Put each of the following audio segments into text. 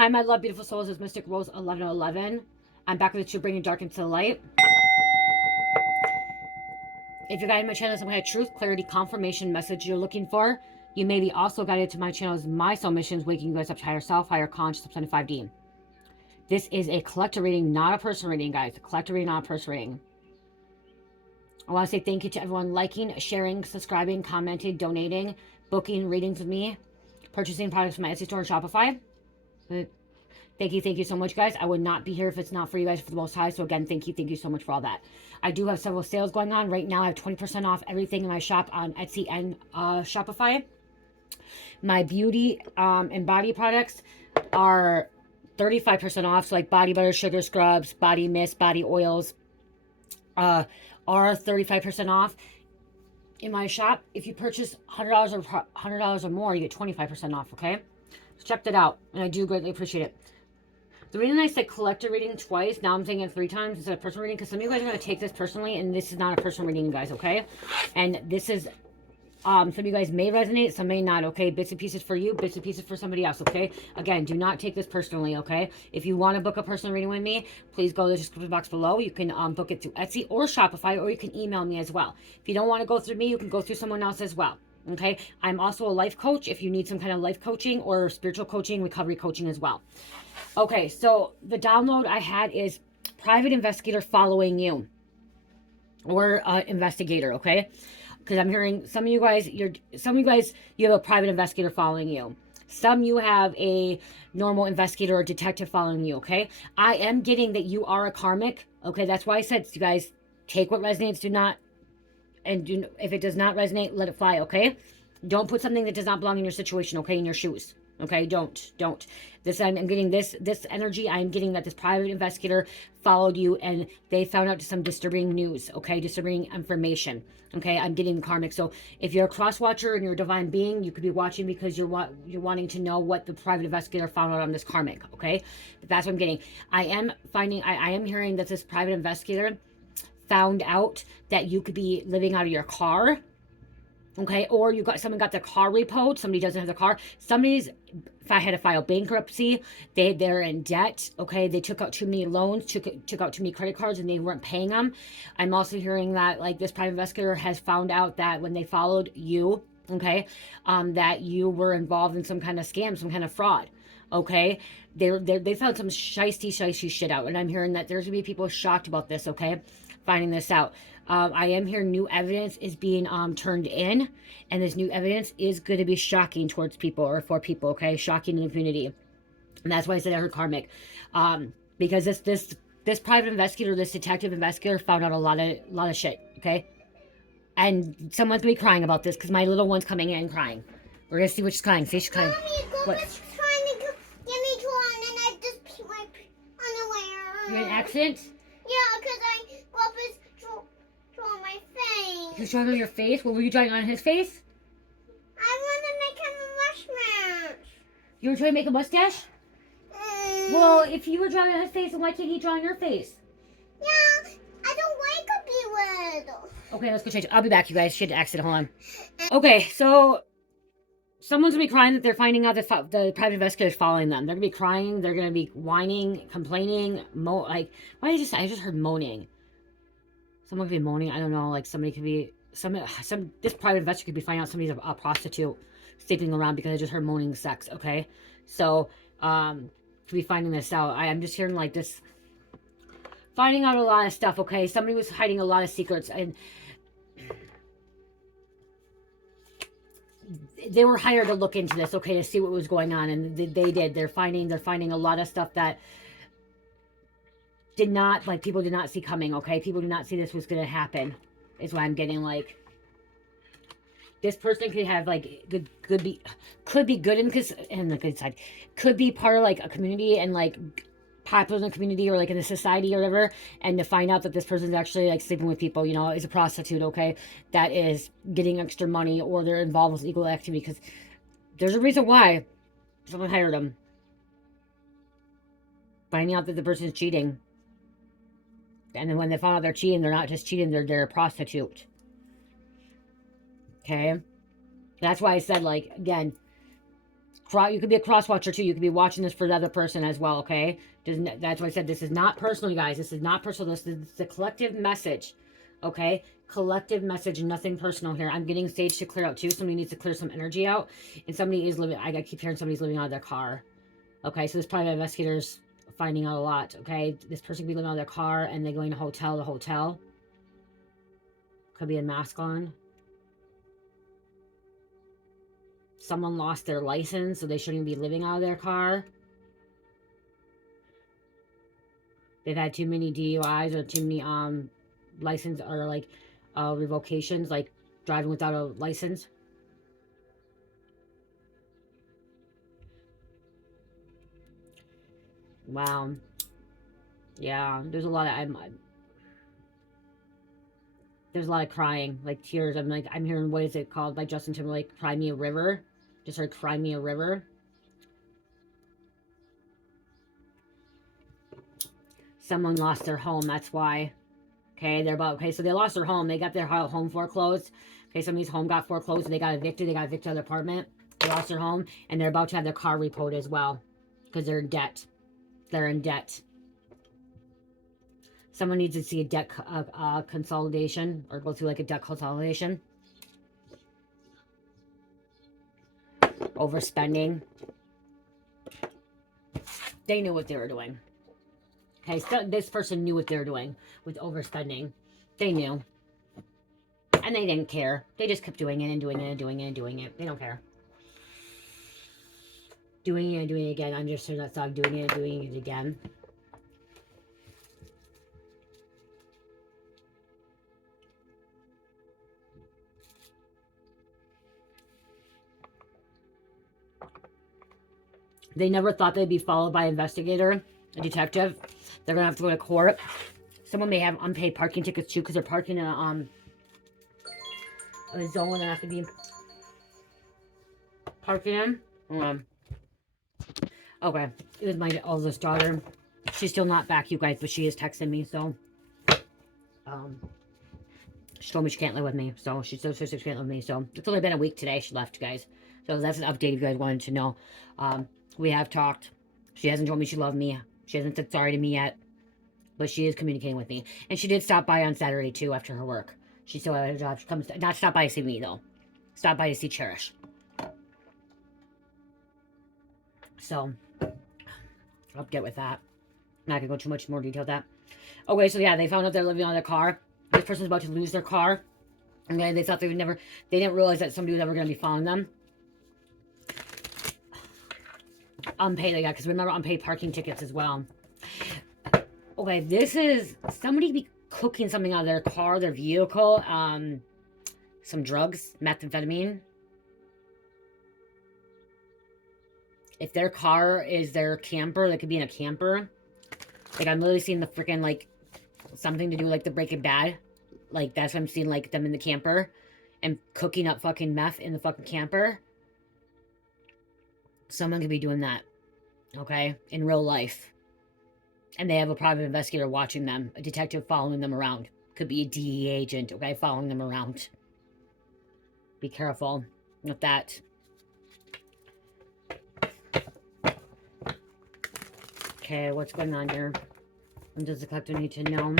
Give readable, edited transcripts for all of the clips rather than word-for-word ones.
Hi, my love, beautiful souls. It's Mystic Rose 1111. I'm back with you, bringing dark into the light. If you're guided my channel, some kind of truth, clarity, confirmation message you're looking for, you may be also guided to my channel's My Soul Missions, waking you guys up to higher self, higher conscious, up to 5D. This is a collective reading, not a personal reading, guys. A collective reading, not a personal reading. I want to say thank you to everyone liking, sharing, subscribing, commenting, donating, booking readings with me, purchasing products from my Etsy store and Shopify. Thank you so much, guys. I would not be here if it's not for you guys, for the Most High. So again, thank you so much for all that. I do have several sales going on right now. I have 20% off everything in my shop on Etsy and Shopify. My beauty and body products are 35% off. So like body butter, sugar scrubs, body mist, body oils are 35% off in my shop. If you purchase $100 or more, you get 25% off. Okay, so check that out, and I do greatly appreciate it. The reason I said collective reading twice, now I'm saying it 3 times instead of personal reading, because some of you guys are going to take this personally, and this is not a personal reading, you guys, okay? And this is, some of you guys may resonate, some may not, okay? Bits and pieces for you, bits and pieces for somebody else, okay? Again, do not take this personally, okay? If you want to book a personal reading with me, please go to the description box below. You can book it through Etsy or Shopify, or you can email me as well. If you don't want to go through me, you can go through someone else as well. Okay, I'm also a life coach if you need some kind of life coaching or spiritual coaching, recovery coaching as well. Okay, so the download I had is private investigator following you, or investigator. Okay, because I'm hearing some of you guys, you have a private investigator following you. Some you have a normal investigator or detective following you. Okay, I am getting that you are a karmic. Okay, that's why I said, you guys, take what resonates, do not. And if it does not resonate, let it fly, okay? Don't put something that does not belong in your situation, okay? In your shoes, okay? Don't. This, I'm getting this energy. I'm getting that this private investigator followed you and they found out some disturbing news, okay? Disturbing information, okay? I'm getting karmic. So if you're a cross watcher and you're a divine being, you could be watching because you're wanting to know what the private investigator found out on this karmic, okay? But that's what I'm getting. I am hearing that this private investigator found out that you could be living out of your car, okay? Or someone got their car repoed, somebody doesn't have their car, if I had to file bankruptcy, they're in debt, okay? They took out too many loans, took out too many credit cards, and they weren't paying them. I'm also hearing that like this private investigator has found out that when they followed you, okay, that you were involved in some kind of scam, some kind of fraud, okay? They found some shisty shit out, and I'm hearing that there's gonna be people shocked about this, okay? Finding this out. I am hearing new evidence is being turned in, and this new evidence is going to be shocking towards people, or for people, okay? Shocking in the community. And that's why I said I heard karmic. Because this private investigator, this detective investigator found out a lot of shit, okay? And someone's going to be crying about this because my little one's coming in crying. We're going to see what she's crying. See, she's crying. Mommy, what? Trying to get me to one, and I just peed my underwear. You had an accident? Yeah, because I draw my face. You were drawing on your face? What were you drawing on his face? I want to make him a mustache. You were trying to make a mustache? Well, if you were drawing on his face, then why can't he draw on your face? Yeah, I don't like to be red. Okay, let's go change it. I'll be back, you guys. She had an accident. Hold on. Okay, so someone's going to be crying that they're finding out that the private investigator is following them. They're going to be crying. They're going to be whining, complaining, why I just heard moaning. Someone could be moaning. I don't know. Like somebody could be this private investigator could be finding out somebody's a prostitute sleeping around because I just heard moaning sex. Okay, so could be finding this out. I'm just hearing like this, finding out a lot of stuff. Okay, somebody was hiding a lot of secrets, and they were hired to look into this. Okay, to see what was going on, and they did. They're finding a lot of stuff that people did not see coming, okay? People did not see this was going to happen, is why I'm getting, like, this person could have, like, could be good in the good side, could be part of, like, a community and, like, popular in the community or, like, in the society or whatever, and to find out that this person's actually, like, sleeping with people, you know, is a prostitute, okay? That is getting extra money, or they're involved with illegal activity, because there's a reason why someone hired them. Finding out that the person is cheating. And then when they found out they're cheating, they're not just cheating, they're a prostitute. Okay? That's why I said, like, again, You could be a cross watcher too. You could be watching this for the other person as well, okay? That's why I said this is not personal, you guys. This is not personal. This is the collective message, okay? Collective message, nothing personal here. I'm getting stage to clear out too. Somebody needs to clear some energy out. And somebody is living, I keep hearing somebody's living out of their car. Okay, so this private investigator's finding out a lot, okay? This person could be living out of their car and they're going hotel to hotel. Could be a mask on. Someone lost their license, so they shouldn't be living out of their car. They've had too many DUIs or too many license or like revocations, like driving without a license. Wow. Yeah, there's a lot of there's a lot of crying, like tears. I'm hearing, what is it called by Justin Timberlake? Cry Me a River. Just heard Cry Me a River. Someone lost their home, that's why. Okay, so they lost their home. They got their home foreclosed. Okay, somebody's home got foreclosed. They got evicted. They got evicted out of their apartment. They lost their home, and they're about to have their car repoed as well because they're in debt. They're in debt. Someone needs to see a debt consolidation or go through like a debt consolidation. Overspending. They knew what they were doing. Okay, so this person knew what they were doing with overspending. They knew. And they didn't care. They just kept doing it and doing it and doing it and doing it. They don't care. Doing it and doing it again. I'm just not stop doing it and doing it again. They never thought they'd be followed by an investigator, a detective. They're gonna have to go to court. Someone may have unpaid parking tickets too because they're parking in a zone they have to be parking in. Okay, it was my oldest daughter. She's still not back, you guys, but she is texting me, so she told me she can't live with me, so she still says she can't live with me. So it's only been a week today she left, guys. So that's an update if you guys wanted to know. We have talked. She hasn't told me she loved me. She hasn't said sorry to me yet, but she is communicating with me. And she did stop by on Saturday too after her work. She still had a job. She comes not stop by to see me though. Stop by to see Cherish. So I'll get with that. I'm not gonna go too much more detail with that. Okay, so yeah, they found out they're living on their car. This person's about to lose their car. Okay, they thought they didn't realize that somebody was ever gonna be following them. Unpaid, they got, because remember, unpaid parking tickets as well. Okay, this is somebody be cooking something out of their car, their vehicle, some drugs, methamphetamine. If their car is their camper, they could be in a camper. Like, I'm literally seeing the freaking, like, something to do like the Breaking Bad. Like, that's what I'm seeing, like, them in the camper and cooking up fucking meth in the fucking camper. Someone could be doing that, okay, in real life. And they have a private investigator watching them, a detective following them around. Could be a DEA agent, okay, following them around. Be careful with that. Okay, what's going on here? What does the collector need to know?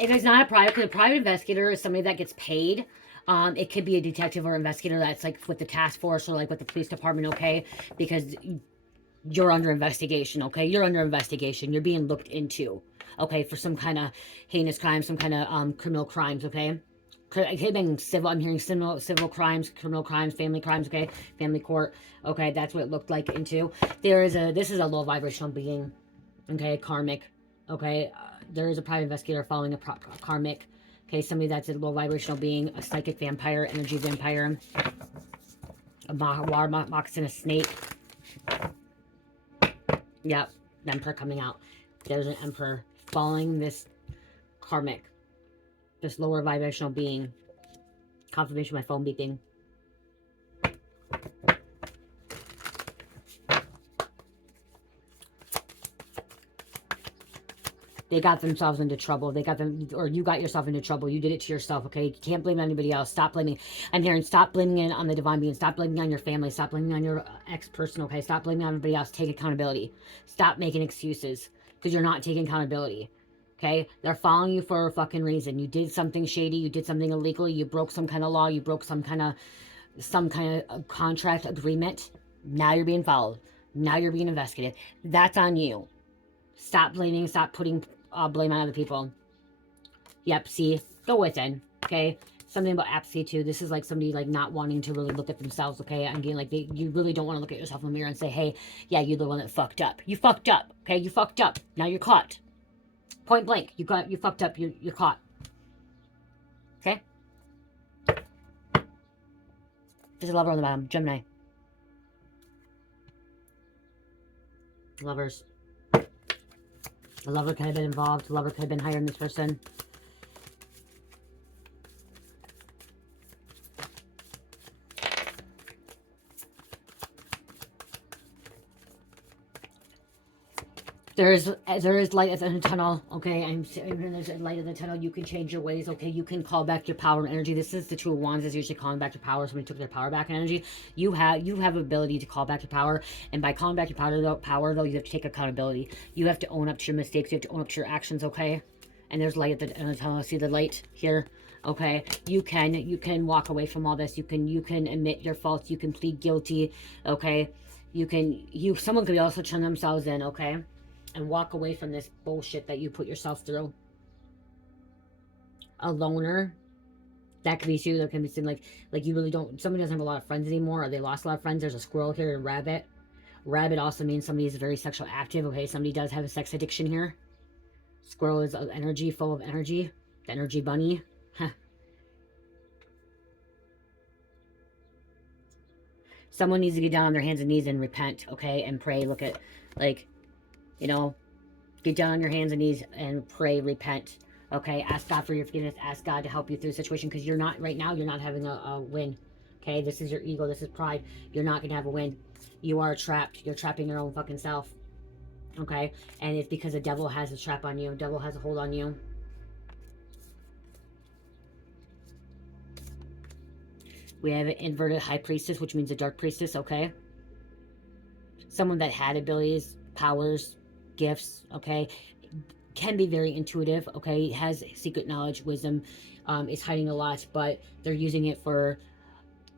If it's not a private investigator is somebody that gets paid. It could be a detective or investigator that's like with the task force or like with the police department, okay? Because you're under investigation, okay? You're under investigation. You're being looked into, okay? For some kind of heinous crime, some kind of criminal crimes, okay? It could have been civil. I'm hearing civil crimes, criminal crimes, family crimes, okay? Family court, okay? That's what it looked like into. This is a low vibrational being, okay? Karmic, okay? There is a private investigator following a karmic. Okay, somebody that's a low vibrational being, a psychic vampire, energy vampire, a water moccasin, a snake. Yep, the emperor coming out. There's an emperor following this karmic, this lower vibrational being. Confirmation, my phone beeping. They got themselves into trouble. They got them, or you got yourself into trouble. You did it to yourself, okay? You can't blame anybody else. Stop blaming. I'm hearing stop blaming it on the divine being. Stop blaming on your family. Stop blaming on your ex-person, okay? Stop blaming on everybody else. Take accountability. Stop making excuses because you're not taking accountability, okay? They're following you for a fucking reason. You did something shady. You did something illegal. You broke some kind of law. You broke some kind of contract agreement. Now you're being followed. Now you're being investigated. That's on you. Stop blaming. Stop putting blame on other people. Yep, see, go within, okay? Something about apathy too. This is like somebody like not wanting to really look at themselves, okay? I'm getting like you really don't want to look at yourself in the mirror and say, hey, yeah, you're the one that fucked up. You fucked up, okay? You fucked up. Now you're caught. Point blank. You fucked up. You're caught. Okay? There's a lover on the bottom. Gemini. Lovers. The lover could have been involved. The lover could have been hiring this person. There is light at the end of the tunnel, okay? I'm saying there's light at the tunnel. You can change your ways, okay? You can call back your power and energy. This is the Two of Wands is usually calling back your power. Somebody took their power back and energy. You have ability to call back your power, and by calling back your power though, you have to take accountability. You have to own up to your mistakes. You have to own up to your actions, okay? And there's light at the end of the tunnel. See the light here? Okay, you can walk away from all this. You can admit your faults. You can plead guilty, okay? Someone could also turn themselves in, okay? And walk away from this bullshit that you put yourself through. A loner, that could be you. That can be seen like you really don't. Somebody doesn't have a lot of friends anymore, or they lost a lot of friends. There's a squirrel here and a rabbit. Rabbit also means somebody is very sexual active. Okay, somebody does have a sex addiction here. Squirrel is energy, full of energy. The energy bunny. Huh. Someone needs to get down on their hands and knees and repent, okay, and pray. Look at like. You know, get down on your hands and knees and pray, repent. Okay, ask God for your forgiveness. Ask God to help you through the situation because you're not, right now, you're not having a win. Okay, this is your ego. This is pride. You're not going to have a win. You are trapped. You're trapping your own fucking self. Okay, and it's because the devil has a trap on you. The devil has a hold on you. We have an inverted high priestess, which means a dark priestess, okay? Someone that had abilities, powers, gifts, okay, can be very intuitive, okay, has secret knowledge, wisdom, is hiding a lot, but they're using it for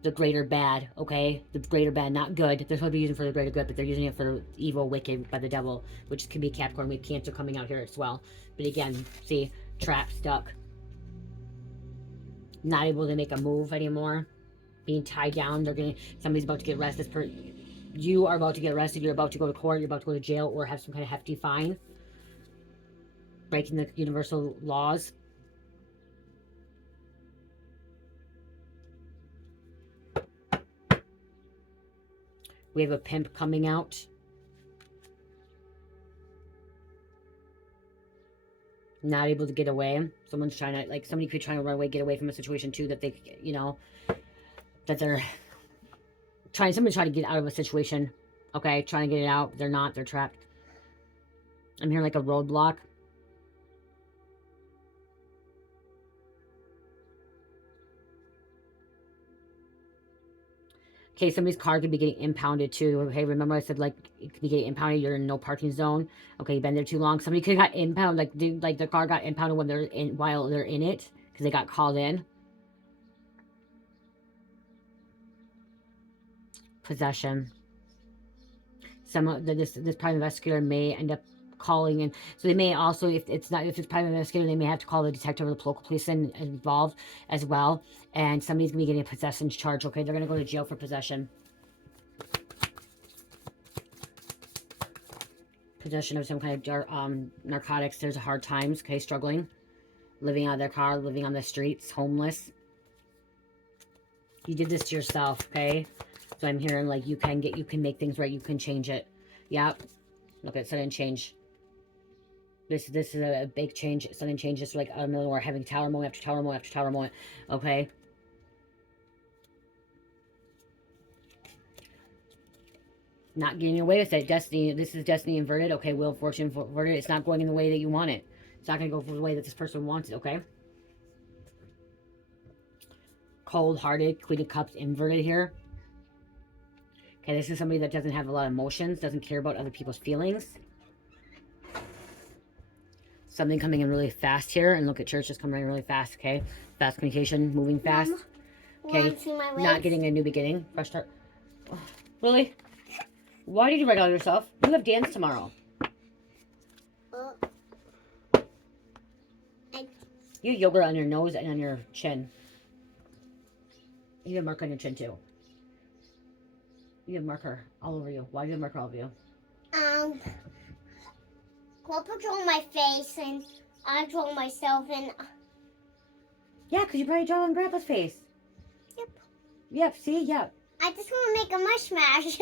the greater bad, okay, the greater bad, not good. They're supposed to be using it for the greater good, but they're using it for evil, wicked, by the devil, which can be Capricorn. We have Cancer coming out here as well, but again, see, trapped, stuck, not able to make a move anymore, being tied down. Somebody's about to get arrested. You are about to get arrested. You're about to go to court. You're about to go to jail or have some kind of hefty fine. Breaking the universal laws. We have a pimp coming out. Not able to get away. Someone's trying to, like, somebody could be trying to run away, get away from a situation too that they, you know, that they're somebody's trying to get out of a situation. Okay, trying to get it out. They're not. They're trapped. I'm hearing like a roadblock. Okay, somebody's car could be getting impounded too. Okay, remember I said like it could be getting impounded. You're in no parking zone. Okay, you've been there too long. Somebody could have got impounded. Like their car got impounded when they're in, while they're in it because they got called in. Possession. This private investigator may end up calling in. So they may also, if it's private investigator, they may have to call the detective or the local police involved as well. And somebody's gonna be getting a possession charge. Okay, they're gonna go to jail for possession. Possession of some kind of narcotics. There's hard times. Okay, struggling, living out of their car, living on the streets, homeless. You did this to yourself. Okay. So I'm hearing like you can make things right. You can change it. Yep. Look at sudden change. This is a big change. Sudden change. Just like out of nowhere, having tower moment after tower moment after tower moment. Okay. Not getting away with it. Destiny. This is destiny inverted. Okay. Wheel of Fortune inverted. It's not going in the way that you want it. It's not going to go the way that this person wants it, okay? Cold-hearted, Queen of Cups inverted here. Okay, this is somebody that doesn't have a lot of emotions, doesn't care about other people's feelings. Something coming in really fast here. And look at Church just coming in really fast, okay? Fast communication, moving fast. Okay, not getting a new beginning. Fresh start. Oh, really? Why did you write all yourself? You have dance tomorrow. You have yoga on your nose and on your chin. You have a mark on your chin too. You have marker all over you. Why do you have marker all over you? Grandpa drew my face and I drew myself and... Yeah, because you probably draw on Grandpa's face. Yep. Yep, see? Yep. I just want to make a mustache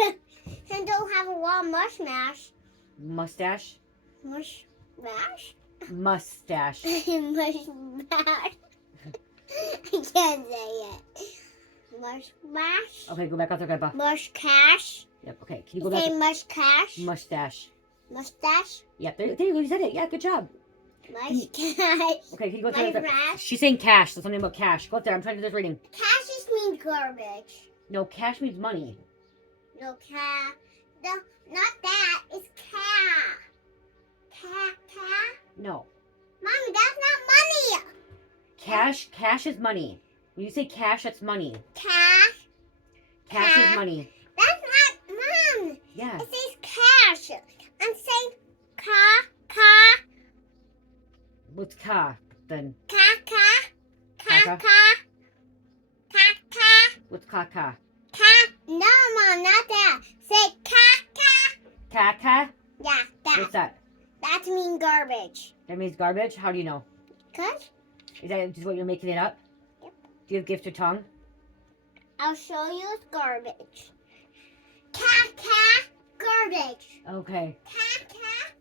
and don't have a lot of mustache. Mustache? Mustache? Mustache. Mustache. I can't say it. Mustache. Okay, go back out there, Grandpa. Mustache. Yep, okay. Can you go back? Say mustache. Mustache. Mustache. Yep, there you go. You said it. Yeah, good job. Mustache. Okay, can you go there? She's saying cash. There's something about cash. Go up there. I'm trying to do this reading. Cash just means garbage. No, cash means money. No, cash. No, not that. It's cash. Cash. No. Mommy, that's not money. Cash is money. When you say cash, that's money. Cash. Cash is money. That's not, Mom. Yeah. It says cash. I'm saying ka. What's ka then? Ka. Ka. Ka. What's ka? Ka. No, Mom, not that. Say ka. Ka? Yeah, that. What's that? That means garbage. That means garbage? How do you know? Good. Is that just what you're making it up? Yep. Do you have gift of tongue? I'll show you it's garbage. Ka. Garbage. Okay. Ka.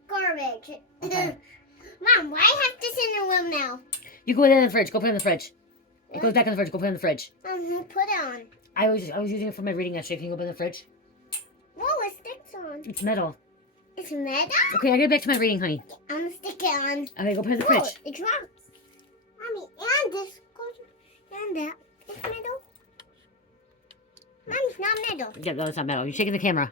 Garbage. Okay. Mom, why I have this in the room now? You go in the fridge. Go put it in the fridge. It goes back in the fridge. Go put it in the fridge. Put it on. I was using it for my reading yesterday. Can you go put it in the fridge? Whoa, it sticks on. It's metal. It's metal? Okay, I get back to my reading, honey. I'm gonna stick it on. Okay, go put it in the fridge. It drops. Mommy, and this goes, and that. It's metal. Mom, it's not metal. Yeah, no, it's not metal. You're shaking the camera.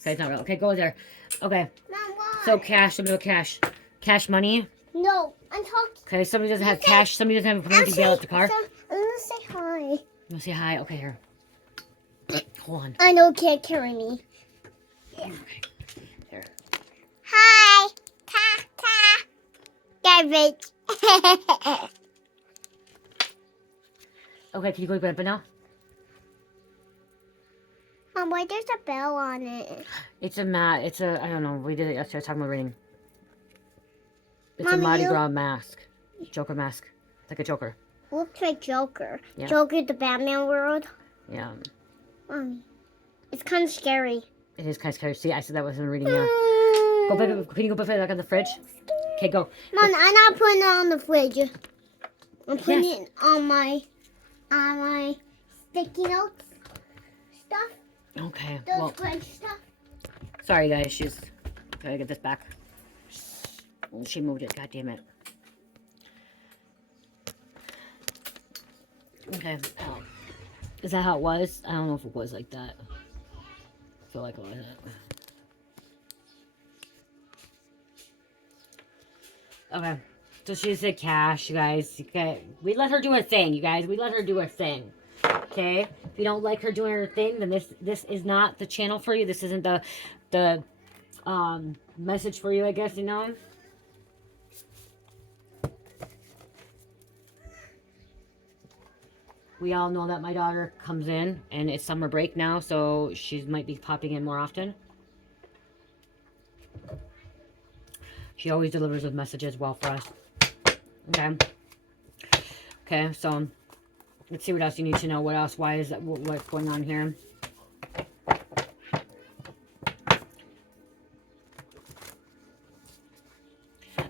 Okay, it's not metal. Okay, go there. Okay. Mom, why? So cash, somebody with cash. Cash money. No, I'm talking. Okay, somebody doesn't have cash. Somebody doesn't have money to bail out the car. I'm gonna say hi. You want to say hi? Okay, here. Hold on. I know you can't carry me. Okay. Here. Hi. Garbage. Okay, can you go to bed now? Mom, why there's a bell on it? It's a mat. It's a, I don't know. We did it yesterday. I was talking about reading. It's Mommy, a Mardi Gras mask. Joker mask. It's like a Joker. Looks like Joker. Yeah. Joker, the Batman world. Yeah. Mommy, it's kind of scary. It is kind of scary. See, I said that was in reading. Yeah. Go back. Can you go put it back in the fridge? Okay, go. Mom, I'm not putting it on the fridge. I'm putting it on my sticky notes stuff. Okay. Those Well, French stuff. sorry guys. She's gotta get this back. Oh, she moved it. God damn it. Okay. Is that how it was? I don't know if it was like that. I feel like it wasn't. Okay. So she said cash, you guys. Okay. We let her do her thing, you guys. We let her do her thing. Okay? If you don't like her doing her thing, then this is not the channel for you. This isn't the message for you, I guess, you know? We all know that my daughter comes in, and it's summer break now, so she might be popping in more often. She always delivers with messages well for us. Okay. Okay, so let's see what else you need to know. What else? Why is that? What's going on here?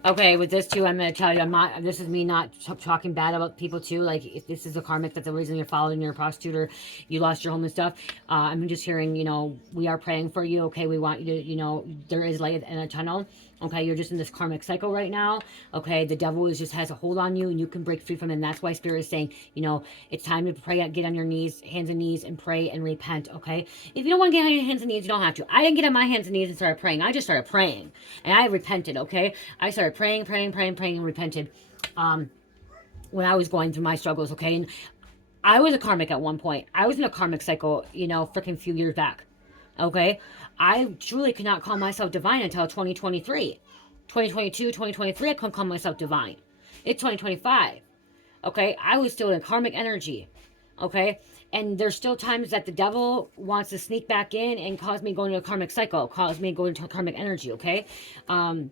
Okay, with this too, I'm going to tell you, this is me not talking bad about people too. Like, if this is a karmic, that's the reason you're following your prostitute or you lost your home and stuff. I'm just hearing, you know, we are praying for you. Okay, we want you to, you know, there is light in a tunnel. Okay, you're just in this karmic cycle right now. Okay, the devil just has a hold on you and you can break free from it. And that's why Spirit is saying, you know, it's time to pray, get on your knees, hands and knees, and pray and repent. Okay, if you don't want to get on your hands and knees, you don't have to. I didn't get on my hands and knees and started praying. I just started praying and I repented. Okay, I started praying, and repented when I was going through my struggles. Okay, and I was a karmic at one point. I was in a karmic cycle, you know, freaking few years back. Okay, I truly could not call myself divine until 2023. 2022, 2023, I couldn't call myself divine. It's 2025. Okay, I was still in karmic energy. Okay, and there's still times that the devil wants to sneak back in and cause me going into a karmic cycle, cause me going into a karmic energy. Okay, I'm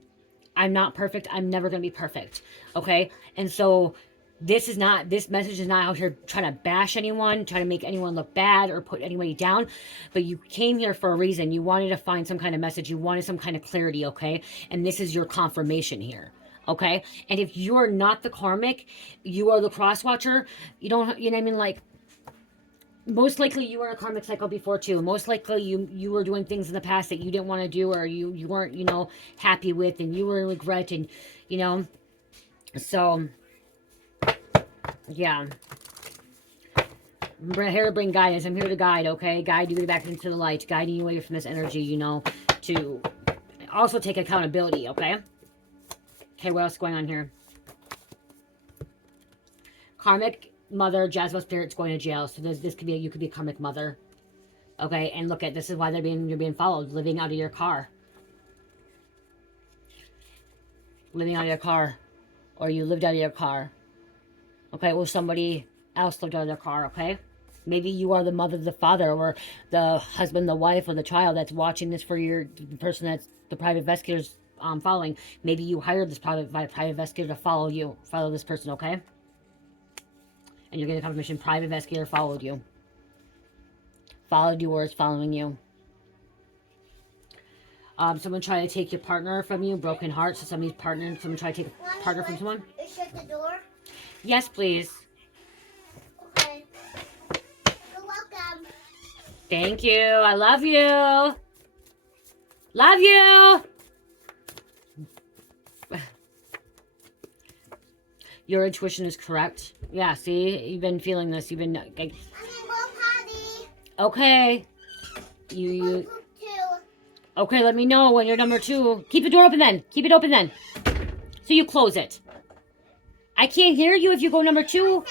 not perfect. I'm never going to be perfect. Okay, and so this message is not out here trying to bash anyone, trying to make anyone look bad or put anybody down, but you came here for a reason. You wanted to find some kind of message. You wanted some kind of clarity. Okay, and this is your confirmation here. Okay, and if you are not the karmic, you are the cross watcher. You don't, you know what I mean? Like, most likely you were in a karmic cycle before too. Most likely you were doing things in the past that you didn't want to do, or you weren't, you know, happy with, and you were in regret, and you know, so yeah, I'm here to bring guidance. I'm here to guide. Okay, guide you back into the light, guiding you away from this energy, you know, to also take accountability. Okay, what else is going on here? Karmic mother, Jezebel spirit's going to jail. So this could be you could be a karmic mother. Okay, and look at this is why you're being followed, living out of your car. Living out of your car. Or you lived out of your car. Okay, or somebody else lived out of their car, okay? Maybe you are the mother, the father, or the husband, the wife, or the child that's watching this for the person that's the private investigator's following. Maybe you hired this private investigator to follow this person, okay? And you're getting a confirmation, private investigator followed you. Followed you or is following you. Someone trying to take your partner from you, broken heart. So someone trying to take a partner from someone. Shut the door. Yes, please. Okay. You're welcome. Thank you. I love you. Love you. Your intuition is correct. Yeah, see? You've been feeling this. You've been... I'm in potty. Okay. You... Two. Okay, let me know when you're number 2. Keep the door open then. Keep it open then. So you close it. I can't hear you if you go number 2.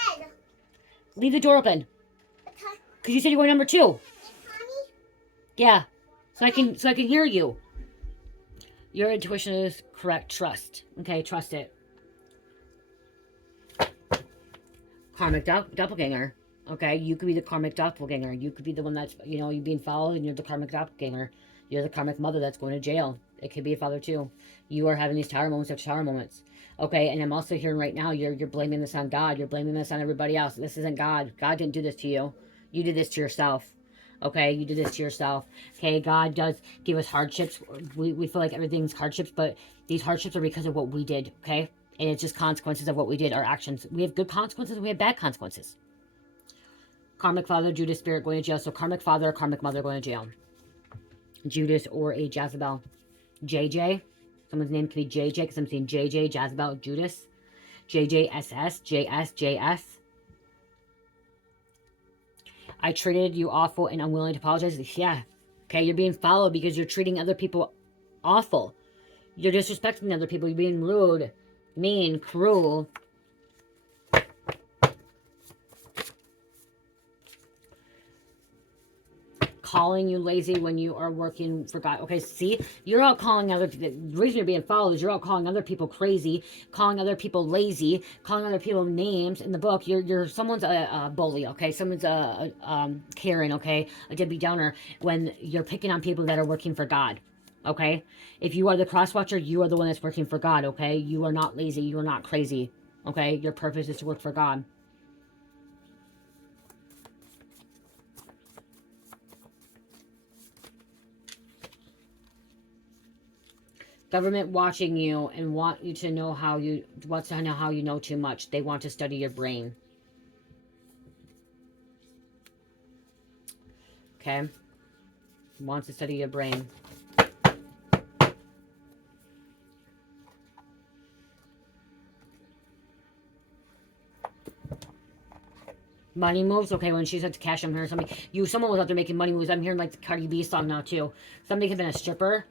Leave the door open. Because you said you're going number 2. Yeah. So I can hear you. Your intuition is correct. Trust. Okay, trust it. Karmic doppelganger. Okay, you could be the karmic doppelganger. You could be the one that's, you know, you're being followed and you're the karmic doppelganger. You're the karmic mother that's going to jail. It could be a father too. You are having these tower moments after tower moments. Okay, and I'm also hearing right now you're blaming this on God. You're blaming this on everybody else. This isn't God. God didn't do this to you. You did this to yourself. Okay, you did this to yourself. Okay, God does give us hardships. We feel like everything's hardships, but these hardships are because of what we did. Okay, and it's just consequences of what we did, our actions. We have good consequences and we have bad consequences. Karmic father, Judas spirit going to jail. So karmic father, karmic mother going to jail. Judas or a Jezebel. JJ. Someone's name could be JJ because I'm seeing JJ, Jezebel, Judas. JJSS, JS. I treated you awful and unwilling to apologize. Yeah. Okay, you're being followed because you're treating other people awful. You're disrespecting other people. You're being rude, mean, cruel. Calling you lazy when you are working for God. Okay, see? You're out calling other people. The reason you're being followed is you're out calling other people crazy, calling other people lazy, calling other people names. In the book, someone's a bully, okay? Someone's a Karen, okay? A Debbie Downer when you're picking on people that are working for God, okay? If you are the cross watcher, you are the one that's working for God, okay? You are not lazy. You are not crazy, okay? Your purpose is to work for God. Government watching you and want you to know how you, wants to know how you know too much. They want to study your brain. Okay? Wants to study your brain. Money moves. Okay, when she said to cash, I'm hearing somebody. Someone was out there making money moves. I'm hearing like the Cardi B song now too. Somebody could have been a stripper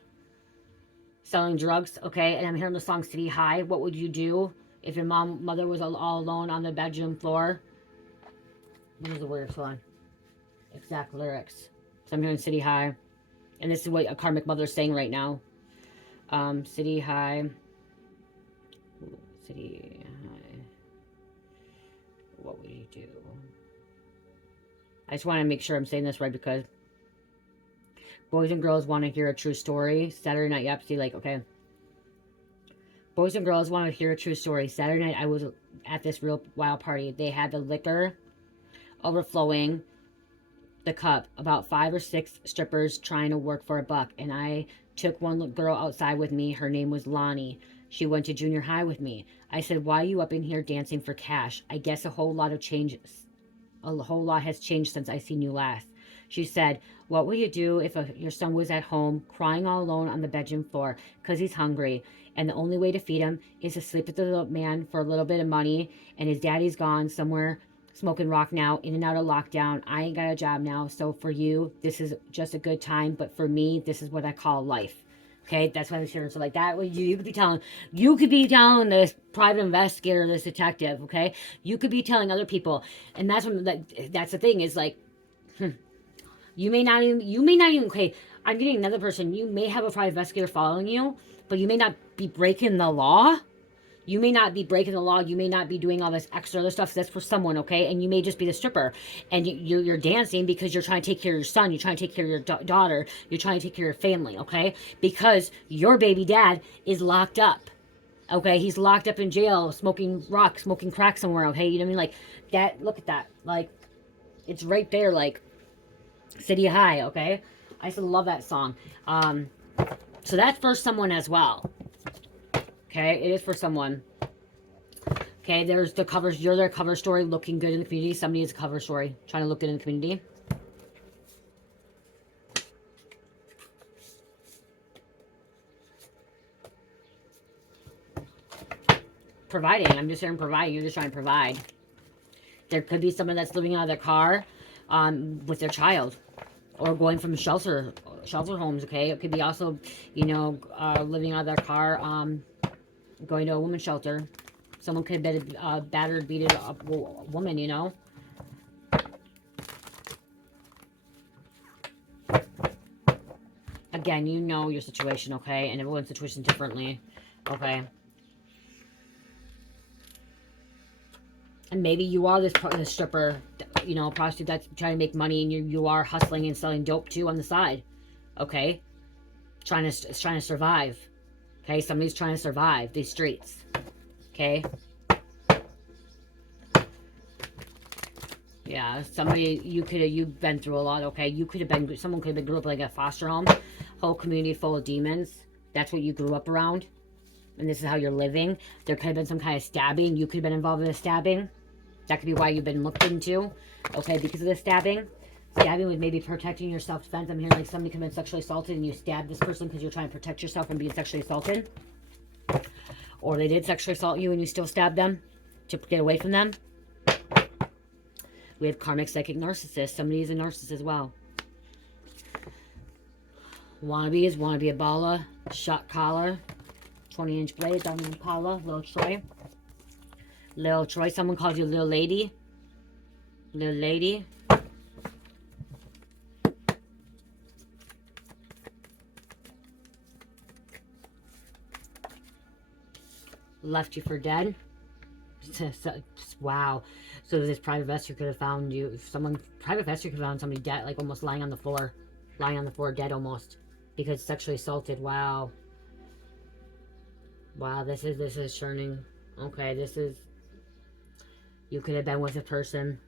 selling drugs. Okay, and I'm hearing the song City High. What would you do if your mother was all alone on the bedroom floor? What is the lyrics on? Exact lyrics. So I'm hearing City High, and this is what a karmic mother is saying right now. City High. City High. What would you do? I just want to make sure I'm saying this right because boys and girls want to hear a true story. Saturday night, yep, see, like, okay. Boys and girls want to hear a true story. Saturday night, I was at this real wild party. They had the liquor overflowing the cup. About 5 or 6 strippers trying to work for a buck. And I took one girl outside with me. Her name was Lonnie. She went to junior high with me. I said, why are you up in here dancing for cash? I guess a whole lot has changed since I seen you last. She said, what would you do if your son was at home crying all alone on the bedroom floor because he's hungry and the only way to feed him is to sleep with the little man for a little bit of money and his daddy's gone somewhere smoking rock now, in and out of lockdown. I ain't got a job now, so for you, this is just a good time, but for me, this is what I call life. Okay, that's what I'm sharing. So like that, you could be telling this private investigator, this detective. Okay, you could be telling other people, and that's the thing is like, you may not even. Okay, I'm getting another person. You may have a private investigator following you, but you may not be breaking the law. You may not be breaking the law. You may not be doing all this extra other stuff. That's for someone, okay? And you may just be the stripper. And you're dancing because you're trying to take care of your son. You're trying to take care of your daughter. You're trying to take care of your family, okay? Because your baby dad is locked up, okay? He's locked up in jail, smoking rock, smoking crack somewhere, okay? You know what I mean? Like, that, look at that. Like, it's right there, like, City High, okay? I used to love that song. So that's for someone as well. Okay, it is for someone. Okay, there's the covers. You're their cover story, looking good in the community. Somebody is a cover story, trying to look good in the community. Providing. I'm just saying providing. You're just trying to provide. There could be someone that's living out of their car with their child or going from shelter homes, okay? It could be also, living out of their car, going to a women's shelter. Someone could have been a battered, beaten up woman, Again, you know your situation, okay? And everyone's situation differently, okay? And maybe you are this stripper, prostitute that's trying to make money, and you are hustling and selling dope too on the side, okay? Trying to survive, okay? Somebody's trying to survive these streets, okay? Yeah, you've been through a lot, okay? Someone could have been grew up like a foster home, whole community full of demons. That's what you grew up around. And this is how you're living. There could have been some kind of stabbing. You could have been involved in a stabbing. That could be why you've been looked into, okay, because of the stabbing. Stabbing was maybe protecting your self-defense. I'm hearing like somebody could have been sexually assaulted and you stabbed this person because you're trying to protect yourself from being sexually assaulted. Or they did sexually assault you and you still stabbed them to get away from them. We have karmic psychic narcissist. Somebody is a narcissist as well. Wannabes, wannabe Abala, shot collar, 20-inch blade, diamond Impala, Lil Troy. Lil Troy, someone calls you Lil Lady. Lil Lady. Left you for dead. Wow. So this private investigator could have found you. Private investigator could have found somebody dead, like almost lying on the floor dead almost, because sexually assaulted. Wow. Wow. This is churning. Okay, you could have been with a person,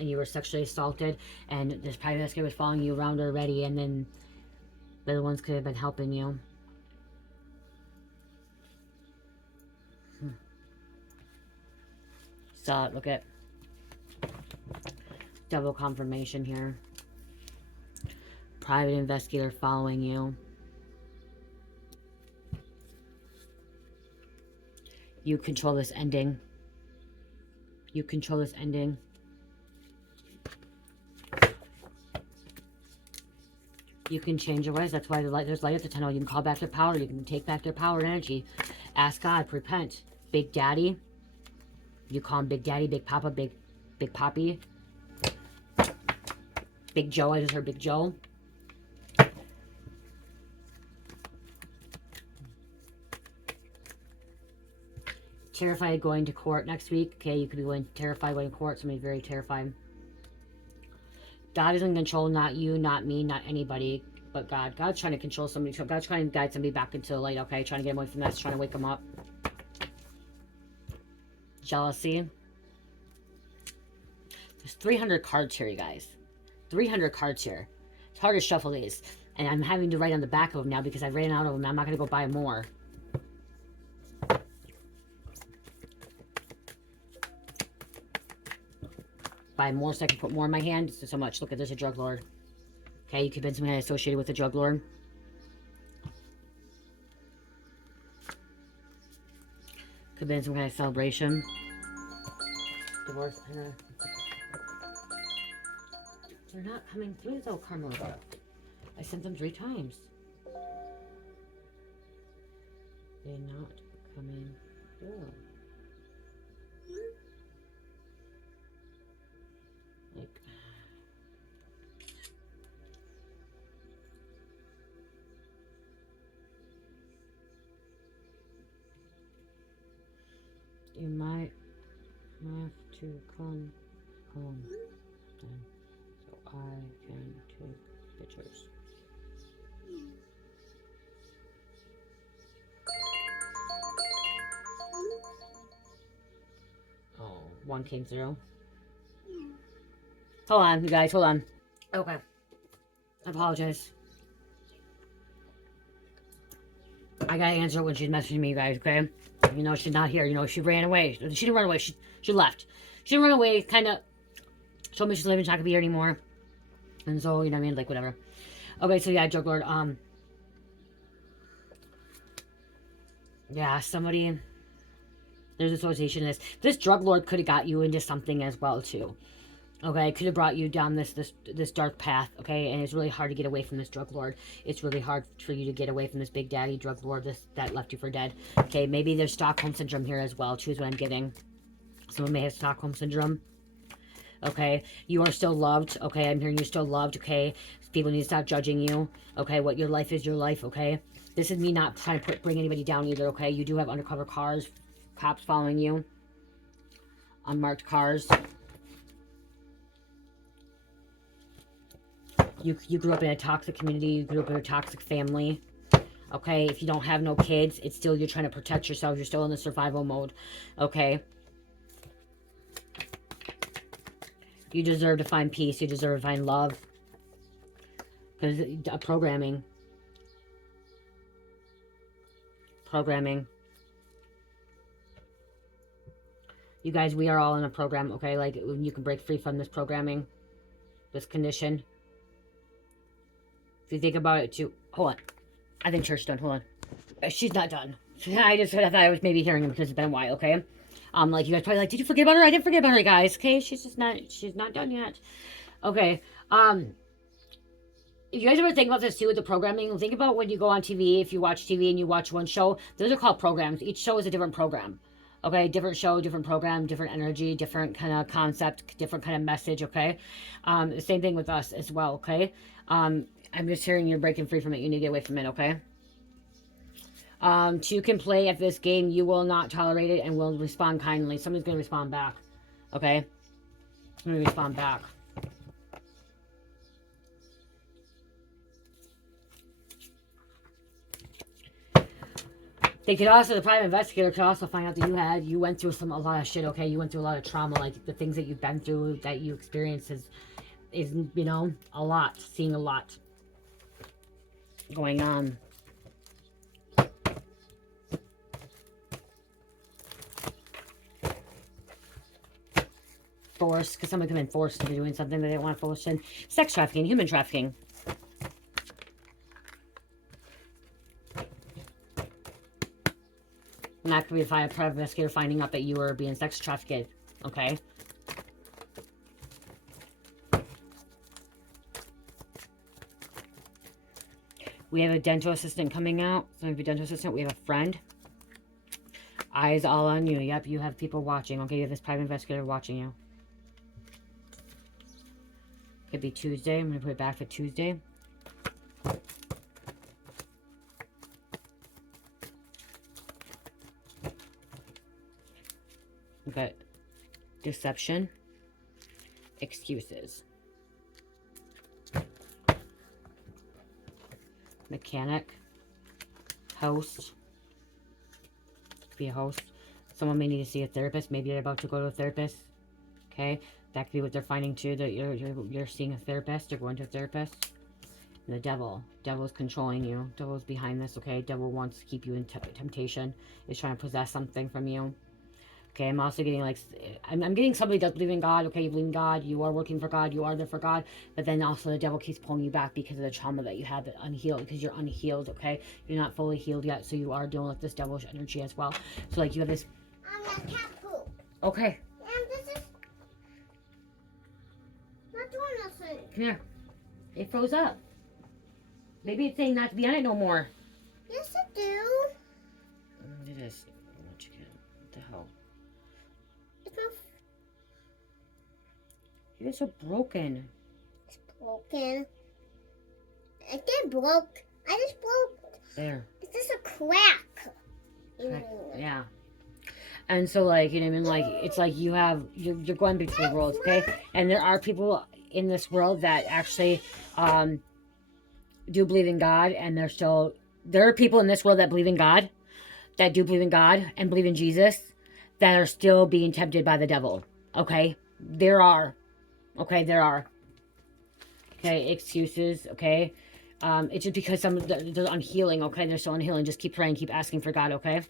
and you were sexually assaulted, and this private investigator was following you around already, and then the other ones could have been helping you. So, look at double confirmation here. Private investigator following you. You control this ending. You control this ending. You can change your ways. That's why there's light at the tunnel. You can call back their power. You can take back their power and energy. Ask God, repent. Big Daddy. You call him Big Daddy, Big Papa, Big Poppy. Big Joe. I just heard Big Joe. Terrified going to court next week. Okay, you could be terrified going to court. Somebody's very terrified. God is in control, not you, not me, not anybody, but God. God's trying to control somebody. God's trying to guide somebody back into the light, okay? Trying to get them away from this, trying to wake them up. Jealousy. There's 300 cards here, you guys. 300 cards here. It's hard to shuffle these. And I'm having to write on the back of them now because I ran out of them. I'm not going to go buy more. Buy more so I can put more in my hand. It's so much. Look at, there's a drug lord. Okay, you could have been somebody associated with a drug lord. Could have been some kind of celebration. Divorce. They're not coming through though, Karma. I sent them 3 times. They're not coming through. Like, you might have to come home then, so I can take pictures. Oh, 1 came through. Hold on, you guys, hold on. Okay. I apologize. I gotta answer when she's messaging me, you guys, okay? You know, she's not here. You know, she ran away. She didn't run away. She left. She didn't run away, kind of told me she's leaving. She's not gonna be here anymore. And so, you know what I mean? Like, whatever. Okay, so yeah, drug lord. Yeah, somebody... There's association in this. This drug lord could have got you into something as well, too. Okay, could have brought you down this dark path, okay? And it's really hard to get away from this drug lord. It's really hard for you to get away from this big daddy drug lord that left you for dead. Okay, maybe there's Stockholm Syndrome here as well. Choose what I'm getting. Someone may have Stockholm Syndrome. Okay, you are still loved. Okay, I'm hearing you're still loved, okay? People need to stop judging you. Okay, what your life is your life, okay? This is me not trying to bring anybody down either, okay? You do have undercover cars, cops following you. Unmarked cars. You grew up in a toxic community. You grew up in a toxic family. Okay, if you don't have no kids, it's still, you're trying to protect yourself. You're still in the survival mode. Okay. You deserve to find peace. You deserve to find love. Because programming. You guys, we are all in a program, okay? Like, you can break free from this programming. This condition. If you think about it too, hold on. I think Church's done. Hold on. She's not done. I thought I was maybe hearing him because it's been a while. Okay. Like you guys probably like, did you forget about her? I didn't forget about her, guys. Okay, she's not done yet. Okay. If you guys ever think about this too with the programming, think about when you go on TV. If you watch TV and you watch one show, those are called programs. Each show is a different program. Okay, different show, different program, different energy, different kind of concept, different kind of message. Okay, the same thing with us as well. Okay. I'm just hearing you're breaking free from it. You need to get away from it, okay? 2 can play at this game. You will not tolerate it and will respond kindly. Somebody's going to respond back, okay? I'm going to respond back. They could also, the private investigator could also find out that you went through a lot of shit, okay? You went through a lot of trauma, like the things that you've been through, that you experienced is you know, a lot, seeing a lot going on. forced, because someone could have been forced into doing something that they didn't want to force in. Sex trafficking, human trafficking. And that could be a private investigator finding out that you were being sex trafficked. Okay. We have a dental assistant coming out. So we have a dental assistant. We have a friend. Eyes all on you. Yep, you have people watching. Okay, you have this private investigator watching you. Could be Tuesday. I'm going to put it back for Tuesday. But deception, excuses. Mechanic, host, be a host. Someone may need to see a therapist. Maybe you're about to go to a therapist. Okay, that could be what they're finding too. That you're seeing a therapist. You're going to a therapist. And the devil is controlling you. Devil is behind this. Okay, devil wants to keep you in temptation. Is trying to possess something from you. Okay, I'm also getting like, I'm getting somebody does believe in God. Okay, you believe in God. You are working for God. You are there for God. But then also the devil keeps pulling you back because of the trauma that you have, that unhealed, because you're unhealed, okay? You're not fully healed yet, so you are dealing with this devilish energy as well. So like you have this. That cat poop. Okay. And this is not doing nothing. Come here. It froze up. Maybe it's saying not to be on it no more. Yes, it do. It is. What the hell? It is so broken. It's broken. It did broke. I just broke. There. It's just a crack. Yeah. And so, like, you know what I mean? Like, it's like you're going between worlds, okay? And there are people in this world that actually do believe in God, and there are people in this world that believe in God, that do believe in God and believe in Jesus, that are still being tempted by the devil, okay? There are. Okay, there are. Okay, excuses, okay? It's just because they're unhealing, okay? They're so unhealing. Just keep praying, keep asking for God, okay?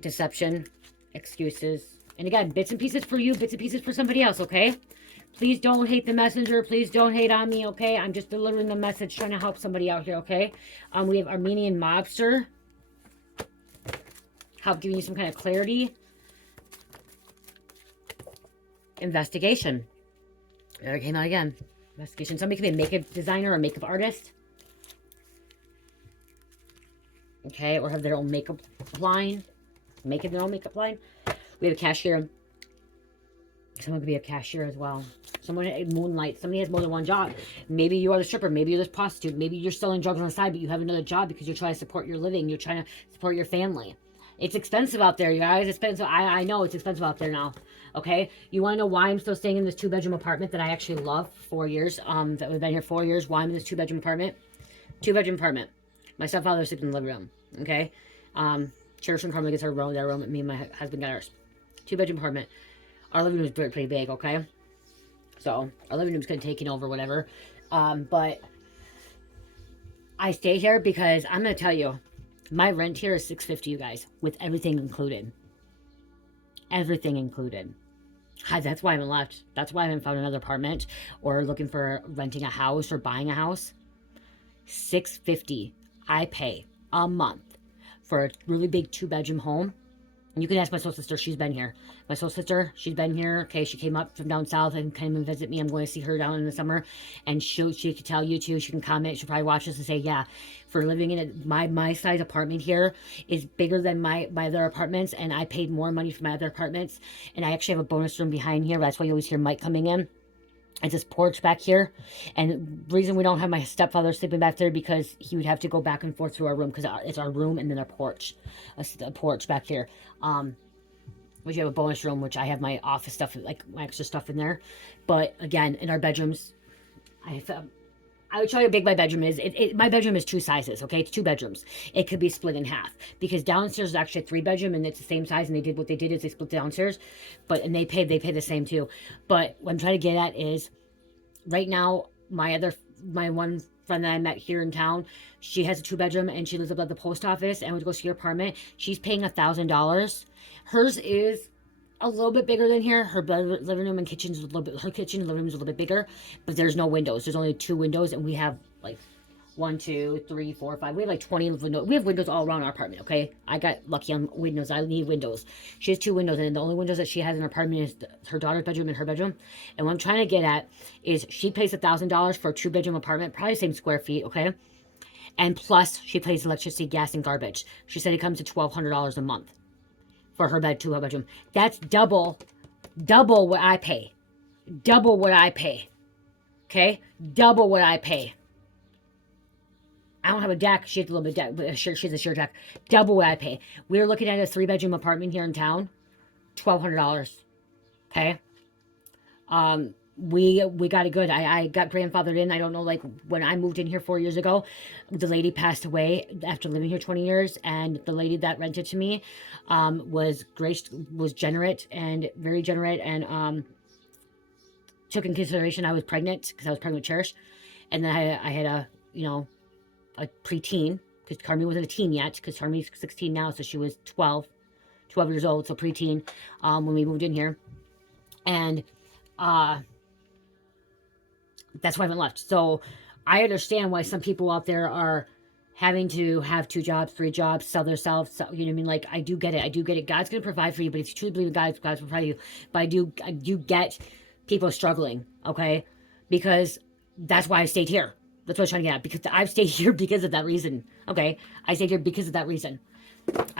Deception, excuses. And again, bits and pieces for you, bits and pieces for somebody else, okay? Please don't hate the messenger. Please don't hate on me, okay? I'm just delivering the message, trying to help somebody out here, okay? We have Armenian mobster. Help giving you some kind of clarity. Investigation. There it came out again. Investigation. Somebody could be a makeup designer or a makeup artist. Okay, or have their own makeup line. Making their own makeup line. We have a cashier. Someone could be a cashier as well. Someone moonlight. Somebody has more than one job. Maybe you are the stripper. Maybe you're the prostitute. Maybe you're selling drugs on the side, but you have another job because you're trying to support your living. You're trying to support your family. It's expensive out there, you guys. It's expensive. I know it's expensive out there now. Okay? You want to know why I'm still staying in this 2-bedroom apartment that I actually love for 4 years? That we've been here 4 years. Why I'm in this 2-bedroom apartment? 2-bedroom apartment. My stepfather sleeps in the living room. Okay? Cherish and Karmic gets their room. Me and my husband got ours. 2-bedroom apartment. Our living room is pretty big, okay? So, our living room's kind of taking over, whatever. But I stay here because I'm going to tell you, my rent here is $650, you guys, with everything included. Everything included. That's why I haven't left. That's why I haven't found another apartment or looking for renting a house or buying a house. $650 I pay a month for a really big 2-bedroom home. And you can ask my soul sister. She's been here. My soul sister, she's been here. Okay, she came up from down south and came and visit me. I'm going to see her down in the summer. And she could tell you too. She can comment. She'll probably watch this and say, yeah, for living in my size apartment here is bigger than my other apartments. And I paid more money for my other apartments. And I actually have a bonus room behind here. That's why you always hear Mike coming in. It's this porch back here. And the reason we don't have my stepfather sleeping back there because he would have to go back and forth through our room because it's our room and then our porch. A porch back here. Which you have a bonus room, which I have my office stuff, like my extra stuff in there. But again, in our bedrooms, I would show you how big my bedroom is. My bedroom is 2 sizes, okay? It's 2 bedrooms. It could be split in half because downstairs is actually a 3-bedroom and it's the same size. And what they did is they split downstairs, and they pay the same too. But what I'm trying to get at is, right now, my one friend that I met here in town, she has a 2-bedroom and she lives up at the post office and would go see her apartment. She's paying $1,000. Hers is a little bit bigger than here. Her living room and kitchen's a little bit. Her kitchen and living room is a little bit bigger, but there's no windows. There's only 2 windows, and we have like 1, 2, 3, 4, 5. We have like 20 windows. We have windows all around our apartment. Okay, I got lucky on windows. I need windows. She has 2 windows, and the only windows that she has in her apartment is her daughter's bedroom and her bedroom. And what I'm trying to get at is she pays $1,000 for a 2-bedroom apartment, probably the same square feet. Okay. And plus, she pays electricity, gas, and garbage. She said it comes to $1,200 a month for her bed, 2 bedroom. That's double what I pay. Double what I pay. Okay? Double what I pay. I don't have a deck. She has a little bit of deck, but she has a sheer deck. Double what I pay. We're looking at a 3-bedroom apartment here in town. $1,200. Okay? We got it good. I got grandfathered in. I don't know, like when I moved in here 4 years ago, the lady passed away after living here 20 years, and the lady that rented to me was generous and very generous, and took in consideration I was pregnant because I was pregnant with Cherish, and then I had a a preteen because Karmi wasn't a teen yet because Karmi's 16 now, so she was 12 years old, so preteen when we moved in here, and that's why I haven't left. So I understand why some people out there are having to have 2 jobs, 3 jobs, sell themselves. So, you know what I mean? Like, I do get it. I do get it. God's going to provide for you, but if you truly believe in God, God's will provide you. But I do get people struggling, okay? Because that's why I stayed here. That's what I'm trying to get at. Because I've stayed here because of that reason, okay? I stayed here because of that reason.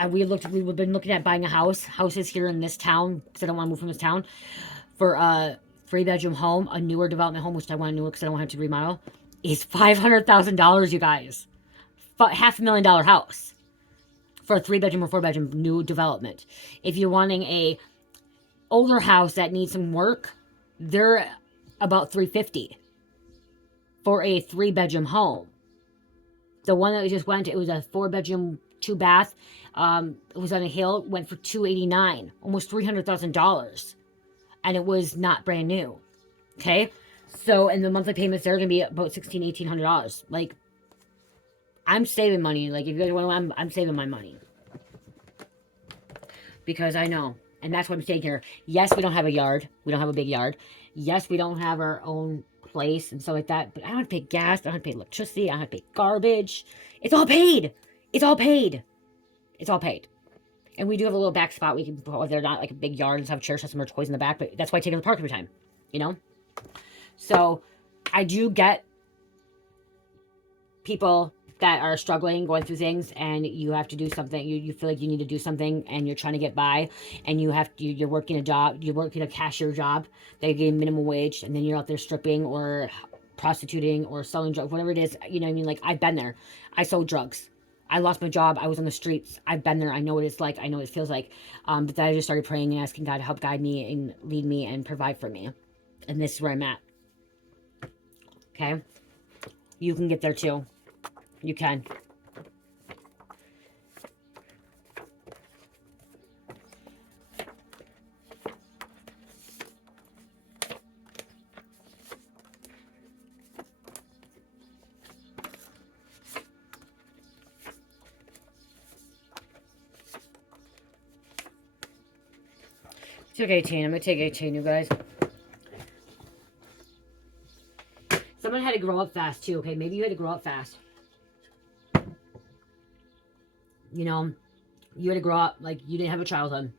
We've been looking at buying a houses here in this town, because I don't want to move from this town, for 3-bedroom home, a newer development home, which I want to newer because I don't want to have to remodel, is $500,000, you guys. $500,000 house for a 3-bedroom or 4-bedroom new development. If you're wanting a older house that needs some work, they're about $350,000 for a 3-bedroom home. The one that we just went, it was a 4-bedroom, 2-bath. It was on a hill, went for $289,000, almost $300,000. And it was not brand new. Okay? So, and the monthly payments, they're going to be about $1,600, $1,800. Like, I'm saving money. Like, if you guys want to, I'm saving my money. Because I know. And that's why I'm staying here. Yes, we don't have a yard. We don't have a big yard. Yes, we don't have our own place and stuff like that. But I don't have to pay gas. I don't have to pay electricity. I don't have to pay garbage. It's all paid. It's all paid. It's all paid. And we do have a little back spot. We can put, they're not like a big yard and have chairs, have some more toys in the back, but that's why I take it to the park every time, you know? So I do get people that are struggling, going through things, and you have to do something. You feel like you need to do something, and you're trying to get by, and you're working a job, you're working a cashier job, they give minimum wage, and then you're out there stripping or prostituting or selling drugs, whatever it is, you know what I mean? Like, I've been there. I sold drugs. I lost my job. I was on the streets. I've been there. I know what it's like. I know what it feels like. But then I just started praying and asking God to help guide me and lead me and provide for me. And this is where I'm at. Okay? You can get there too. You can. Took 18. I'm going to take 18, you guys. Someone had to grow up fast, too, okay? Maybe you had to grow up fast. You know, you had to grow up, like, you didn't have a childhood.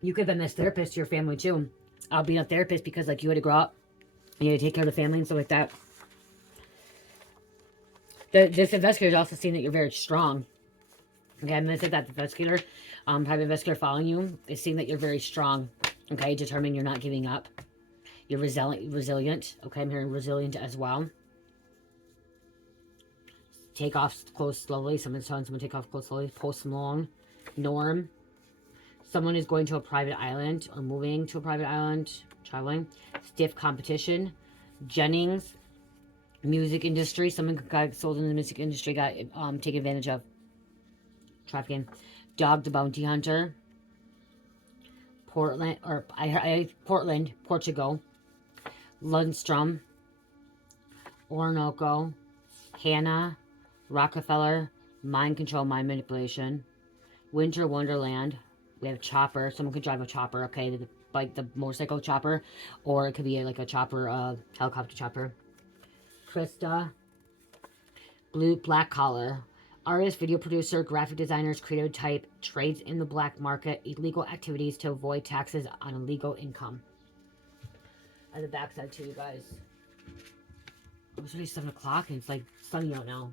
You could have been this therapist to your family, too. I'll be a therapist because, like, you had to grow up. And you had to take care of the family and stuff like that. This investigator is also seeing that you're very strong. Okay, I'm going to say that the investigator, private investigator following you, is seeing that you're very strong. Okay, determined, you're not giving up. You're resilient. Okay, I'm hearing resilient as well. Take off clothes slowly. Someone's telling someone to take off clothes slowly. Post Malone. Norm. Someone is going to a private island or moving to a private island. Traveling. Stiff competition. Jennings. Music industry. Someone got sold in the music industry. Got taken advantage of. Trafficking. Dog the Bounty Hunter. Portland. Or Portland. Portugal. Lundstrom. Orinoco. Hannah. Rockefeller, mind control, mind manipulation, Winter Wonderland, We have a chopper. Someone could drive a chopper, okay? Like the motorcycle chopper. Or it could be like a chopper, helicopter chopper. Krista. Black collar. Artist, video producer, graphic designers, creative type, trades in the black market, illegal activities to avoid taxes on illegal income. On the backside too, you guys. It's already 7 o'clock and it's like sunny out now.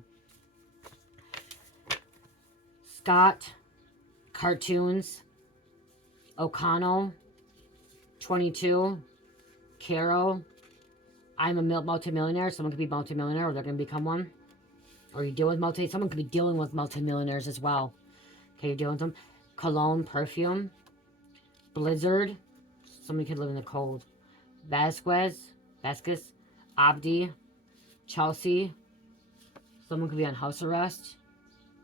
Scott, cartoons, O'Connell, 22, Carol. I'm a multimillionaire. Someone could be multimillionaire or they're going to become one. Or you deal with someone could be dealing with multimillionaires as well. Okay, you're dealing with them. Cologne, perfume. Blizzard. Somebody could live in the cold. Vasquez. Abdi. Chelsea. Someone could be on house arrest.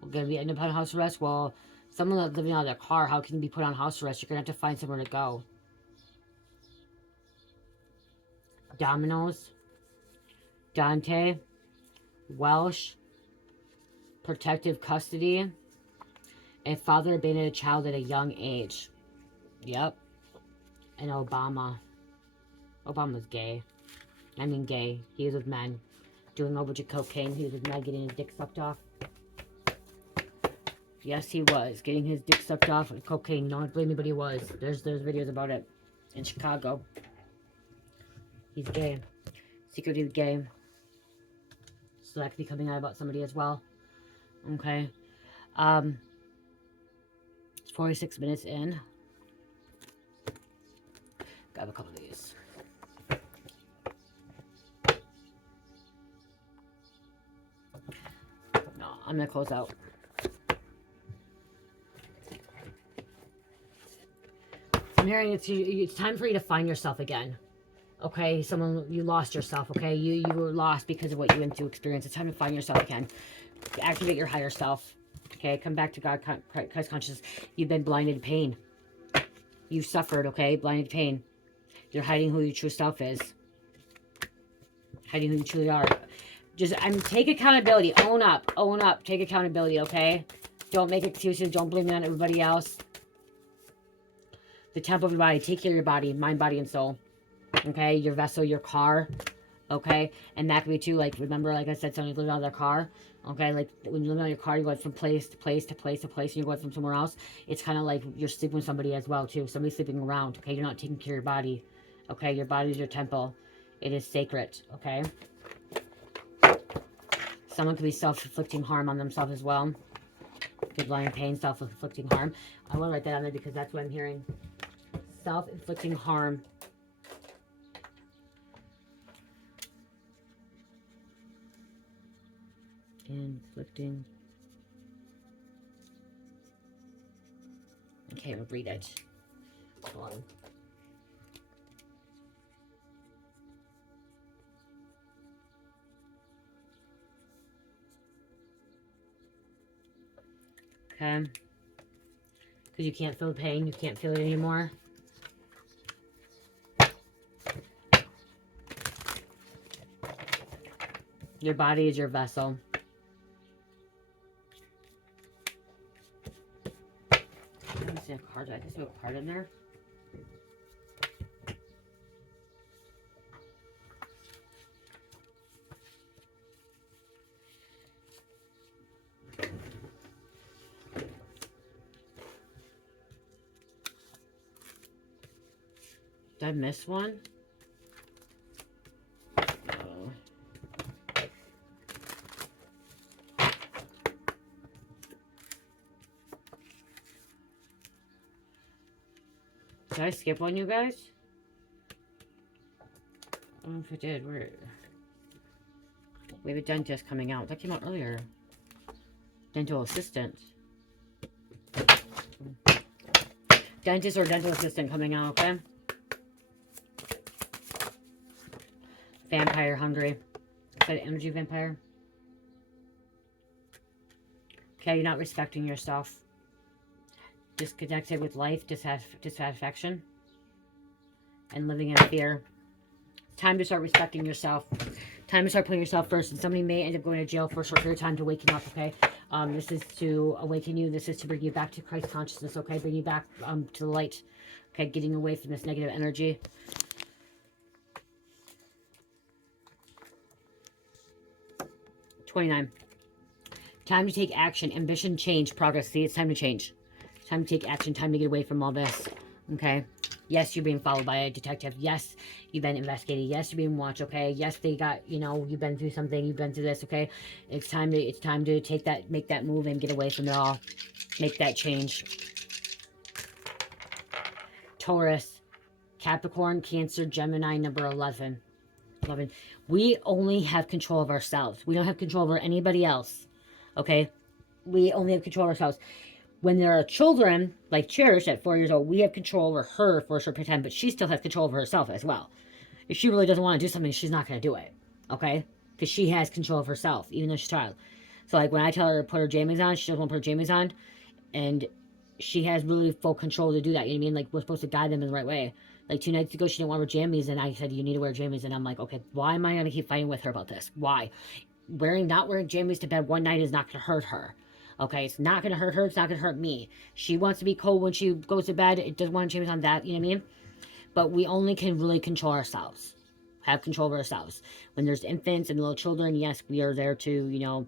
We're going to be independent house arrest. Well, someone that's living out of their car, how can you be put on house arrest? You're going to have to find somewhere to go. Dominoes. Dante. Welsh. Protective custody. A father abandoned a child at a young age. Yep. And Obama. Obama's gay. I mean gay. He was with men. Doing a bunch of cocaine. He was with men getting his dick sucked off. Yes, he was. Getting his dick sucked off with cocaine. No one believe me, but he was. There's videos about it. In Chicago. He's gay. Secretly gay. So that could be coming out about somebody as well. Okay. It's 46 minutes in. Grab a couple of these. No, I'm gonna close out. I'm hearing it's time for you to find yourself again. Okay, you lost yourself, okay? You were lost because of what you went through experience. It's time to find yourself again. Activate your higher self. Okay, come back to God, Christ consciousness. You've been blinded to pain. You suffered, okay? Blinded to pain. You're hiding who your true self is. Hiding who you truly are. Just, take accountability. Own up. Own up. Take accountability, okay? Don't make excuses. Don't blame it on everybody else. The temple of your body. Take care of your body. Mind, body, and soul. Okay? Your vessel, your car. Okay? And that could be too, like, remember, like I said, somebody living out of their car. Okay? Like, when you live out of your car, you're going from place to place to place to place, and you're going from somewhere else. It's kind of like you're sleeping with somebody as well, too. Somebody's sleeping around. Okay? You're not taking care of your body. Okay? Your body is your temple. It is sacred. Okay? Someone could be self-inflicting harm on themselves as well. Good blind pain, self-inflicting harm. I want to write that on there because that's what I'm hearing. Self-inflicting harm. Inflicting. Okay, we'll read it. Hold on. Okay. Because you can't feel the pain. You can't feel it anymore. Your body is your vessel. Let me see a card. I can see a card in there. Did I miss one? No. Did I skip one, you guys? I don't know if I did. Where? We have a dentist coming out. That came out earlier. Dental assistant. Dentist or dental assistant coming out, okay? Vampire hungry. Is that energy vampire? Okay, you're not respecting yourself. Disconnected with life, dissatisfaction, and living in fear. It's time to start respecting yourself. Time to start putting yourself first. And somebody may end up going to jail for a short period of time to waken up, okay? This is to awaken you. This is to bring you back to Christ consciousness, okay? Bring you back to the light, okay? Getting away from this negative energy. $29. Time to take action. Ambition, change, progress. See, it's time to change. Time to take action. Time to get away from all this, okay? Yes, you're being followed by a detective. Yes, you've been investigated. Yes, you're being watched, okay? Yes, they got, you know, you've been through something. You've been through this, okay? It's time to take that, make that move and get away from it all. Make that change. Taurus, Capricorn, Cancer, Gemini, number 11. 11. We only have control of ourselves. We don't have control over anybody else, okay? We only have control of ourselves. When there are children, like Cherish at 4 years old, we have control over her for a short period of time, but she still has control over herself as well. If she really doesn't want to do something, she's not going to do it, okay? Because she has control of herself, even though she's a child. So, like, when I tell her to put her jammies on, she doesn't want to put her jammies on, and she has really full control to do that, you know what I mean? Like, we're supposed to guide them in the right way. Like, 2 nights ago, she didn't want to wear jammies, and I said, you need to wear jammies, and I'm like, okay, why am I going to keep fighting with her about this? Why? Not wearing jammies to bed one night is not going to hurt her. Okay, it's not going to hurt her. It's not going to hurt me. She wants to be cold when she goes to bed. It doesn't want jammies on that, you know what I mean? But we only can really control ourselves. Have control of ourselves. When there's infants and little children, yes, we are there to, you know,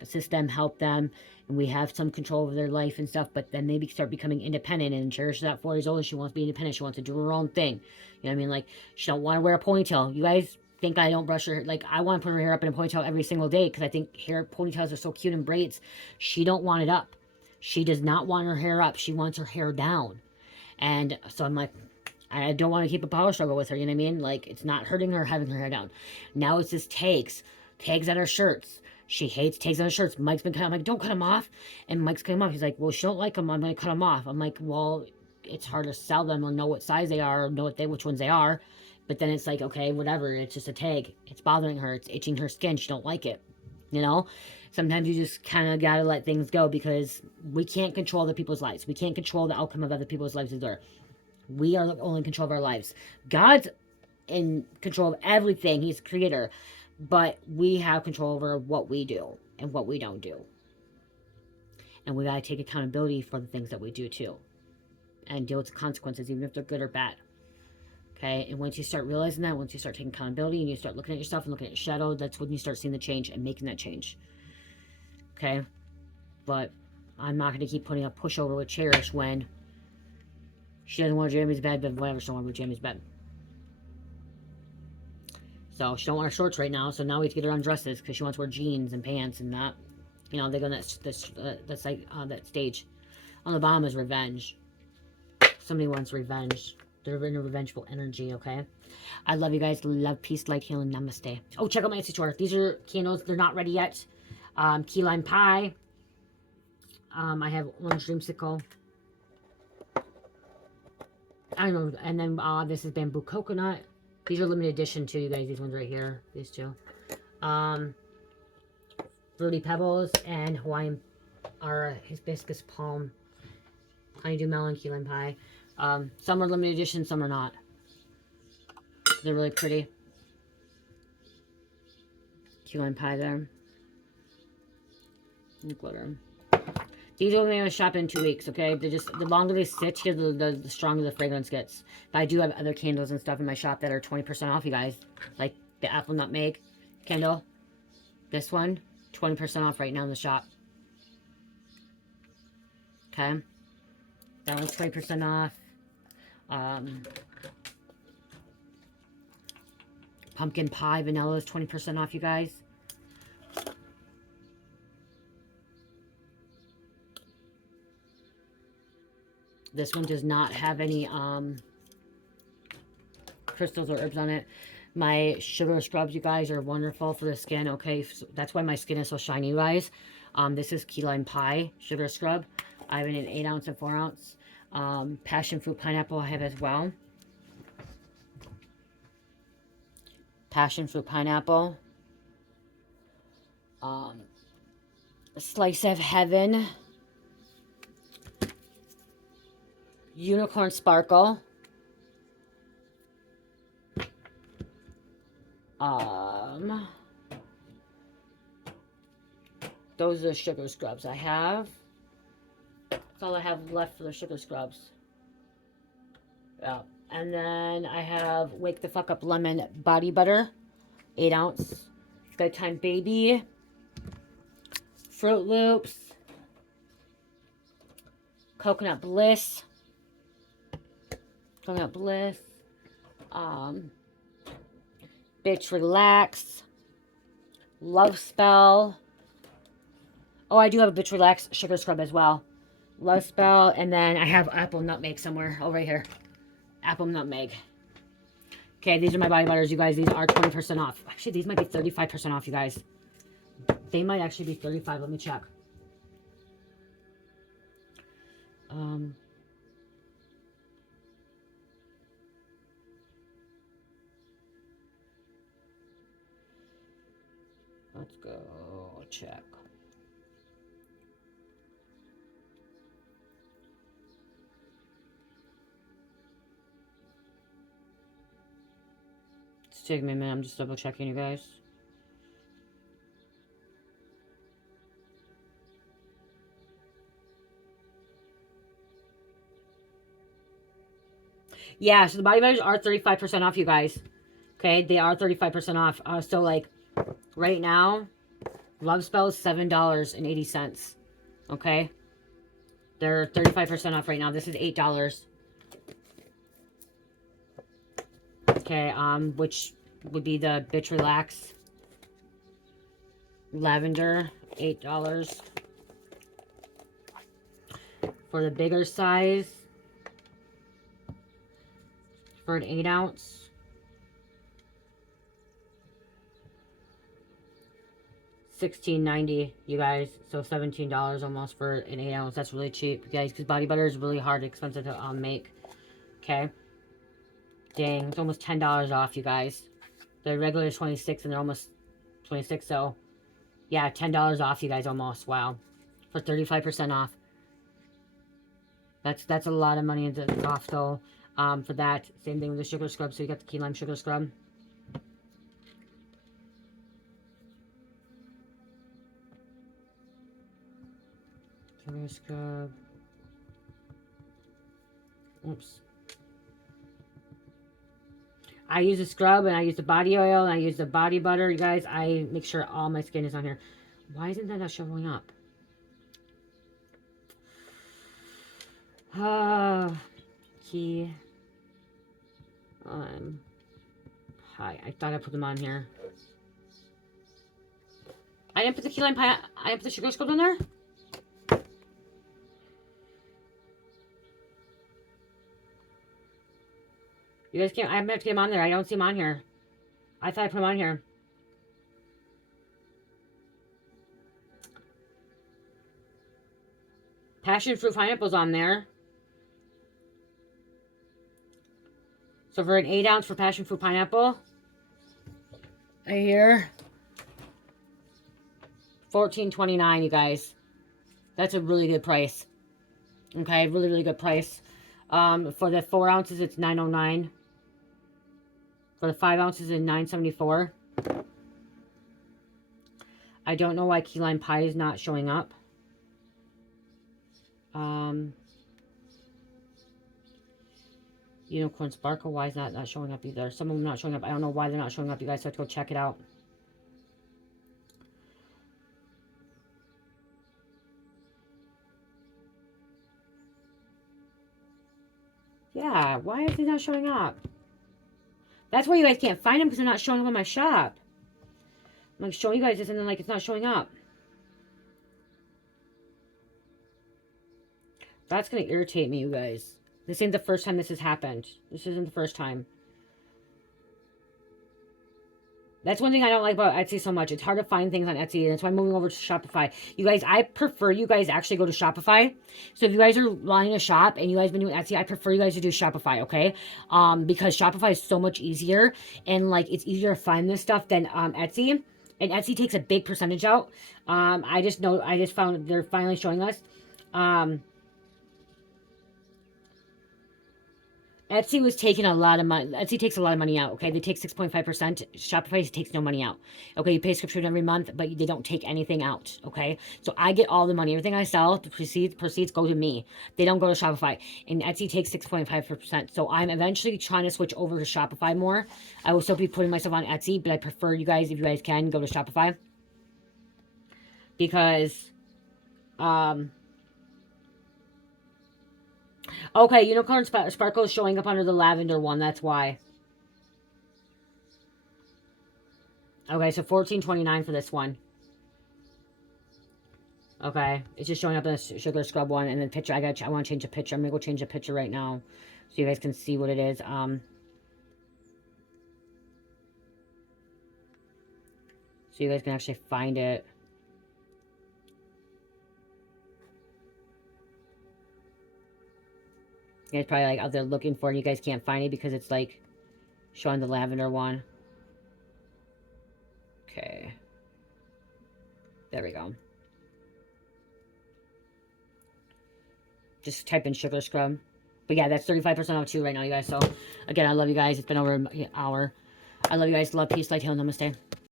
assist them, help them, and we have some control over their life and stuff, but then they start becoming independent, and Cherish is at 4 years old, and she wants to be independent. She wants to do her own thing. You know what I mean? Like, she don't want to wear a ponytail. You guys think I don't brush her hair. Like, I want to put her hair up in a ponytail every single day because I think ponytails are so cute and braids. She don't want it up. She does not want her hair up. She wants her hair down. And so I'm like, I don't want to keep a power struggle with her, you know what I mean? Like, it's not hurting her having her hair down. Now it's just tags on her shirts. She hates tags on her shirts. Mike's been cutting. I'm like, don't cut them off. And Mike's cutting them off. He's like, well, she don't like them. I'm going to cut them off. I'm like, well, it's hard to sell them or know what size they are or know which ones they are. But then it's like, okay, whatever. It's just a tag. It's bothering her. It's itching her skin. She don't like it. You know? Sometimes you just kind of got to let things go because we can't control other people's lives. We can't control the outcome of other people's lives either. We are only in control of our lives. God's in control of everything. He's the creator. But we have control over what we do and what we don't do. And we got to take accountability for the things that we do too. And deal with the consequences, even if they're good or bad. Okay? And once you start realizing that, once you start taking accountability and you start looking at yourself and looking at your shadow, that's when you start seeing the change and making that change. Okay? But I'm not going to keep putting a pushover with Cherish when she doesn't want Jamie's bed, but whatever, she don't want Jamie's bed. So she don't want her shorts right now, so now we have to get her on dresses because she wants to wear jeans and pants and that. You know, they go on that stage. On the bottom is revenge. Somebody wants revenge. They're in a revengeful energy, okay? I love you guys. Love, peace, light, healing. Namaste. Oh, check out my Etsy store. These are candles. They're not ready yet. Key lime pie. I have orange dreamsicle. I don't know. And then this is bamboo coconut. These are limited edition too, you guys. These ones right here. These two. Fruity Pebbles and Hawaiian are hibiscus palm. Honeydew melon, key lime pie. Some are limited edition, some are not. They're really pretty. Key lime pie there. And glitter. These are only going to shop in 2 weeks, okay? They're just, the longer they sit here, the stronger the fragrance gets. But I do have other candles and stuff in my shop that are 20% off, you guys. Like the apple nutmeg candle. This one, 20% off right now in the shop. Okay? That one's 20% off. Pumpkin pie vanilla is 20% off, you guys. This one does not have any crystals or herbs on it. My sugar scrubs, you guys, are wonderful for the skin. Okay, so that's why my skin is so shiny, you guys. This is key lime pie sugar scrub. I have it in 8 ounce and 4 ounce. Passion fruit pineapple I have as well. Passion fruit pineapple. Slice of heaven. Unicorn sparkle. Those are the sugar scrubs I have. That's all I have left for the sugar scrubs. Yeah. And then I have Wake the Fuck Up Lemon Body Butter, 8 ounce. Bedtime Baby, Fruit Loops, Coconut Bliss, Bitch Relax, Love Spell. Oh, I do have a Bitch Relax sugar scrub as well. Love Spell, and then I have Apple Nutmeg somewhere. Oh, right here. Apple Nutmeg. Okay, these are my body butters, you guys. These are 20% off. Actually, these might be 35% off, you guys. They might actually be 35. Let me check. Let's go check. It's taking me a minute. I'm just double checking, you guys. Yeah, so the body butters are 35% off, you guys. Okay, they are 35% off. So, like, right now, Love Spell is $7.80. Okay? They're 35% off right now. This is $8. Okay, which would be the Bitch Relax Lavender, $8. For the bigger size, for an 8 ounce, $16.90, you guys. So $17 almost for an 8 ounce. That's really cheap, you guys, because body butter is really hard, expensive to make. Okay. Dang, it's almost $10 off, you guys. The regular is 26 and they're almost 26, so yeah, $10 off, you guys, almost. Wow. For 35% off. That's a lot of money off, though. For that. Same thing with the sugar scrub. So you got the key lime sugar scrub. Sugar scrub. Oops. I use a scrub and I use the body oil and I use the body butter. You guys, I make sure all my skin is on here. Why isn't that not showing up? Key. Hi. I thought I put them on here. I didn't put the key lime pie. I didn't put the sugar scrub in there. You guys can't. I have to get them on there. I don't see them on here. I thought I put them on here. Passion fruit pineapple's on there. So for an 8 ounce for passion fruit pineapple, right here, $14.29, you guys. That's a really good price. Okay, really, really good price. For the 4 ounces, it's $9.09. For the 5 ounces, it's $9.74. I don't know why key lime pie is not showing up. Unicorn Sparkle, why is that not showing up either? Some of them not showing up. I don't know why they're not showing up, you guys, so I have to go check it out. Yeah, why is it not showing up? That's why you guys can't find them, because they're not showing up in my shop. I'm like showing you guys this and then like it's not showing up. That's going to irritate me, you guys. This ain't the first time this has happened. This isn't the first time. That's one thing I don't like about Etsy so much. It's hard to find things on Etsy, and that's why I'm moving over to Shopify. You guys, I prefer you guys actually go to Shopify. So if you guys are wanting to shop and you guys been doing Etsy, I prefer you guys to do Shopify, okay? Because Shopify is so much easier, and like it's easier to find this stuff than Etsy. And Etsy takes a big percentage out. I just found they're finally showing us. And Etsy was taking a lot of money. Etsy takes a lot of money out, okay? They take 6.5%. Shopify takes no money out. Okay, you pay subscription every month, but they don't take anything out, okay? So I get all the money. Everything I sell, the proceeds go to me. They don't go to Shopify. And Etsy takes 6.5%. So I'm eventually trying to switch over to Shopify more. I will still be putting myself on Etsy, but I prefer you guys, if you guys can, go to Shopify. Because, okay, Unicorn Sparkle is showing up under the lavender one. That's why. Okay, so $14.29 for this one. Okay, it's just showing up in the sugar scrub one, and then picture. I want to change the picture. I'm gonna go change the picture right now, so you guys can see what it is. So you guys can actually find it. You guys probably like out there looking for it, and you guys can't find it because it's like showing the lavender one. Okay. There we go. Just type in sugar scrub. But yeah, that's 35% off too right now, you guys. So again, I love you guys. It's been over an hour. I love you guys. Love, peace, light, heal, namaste.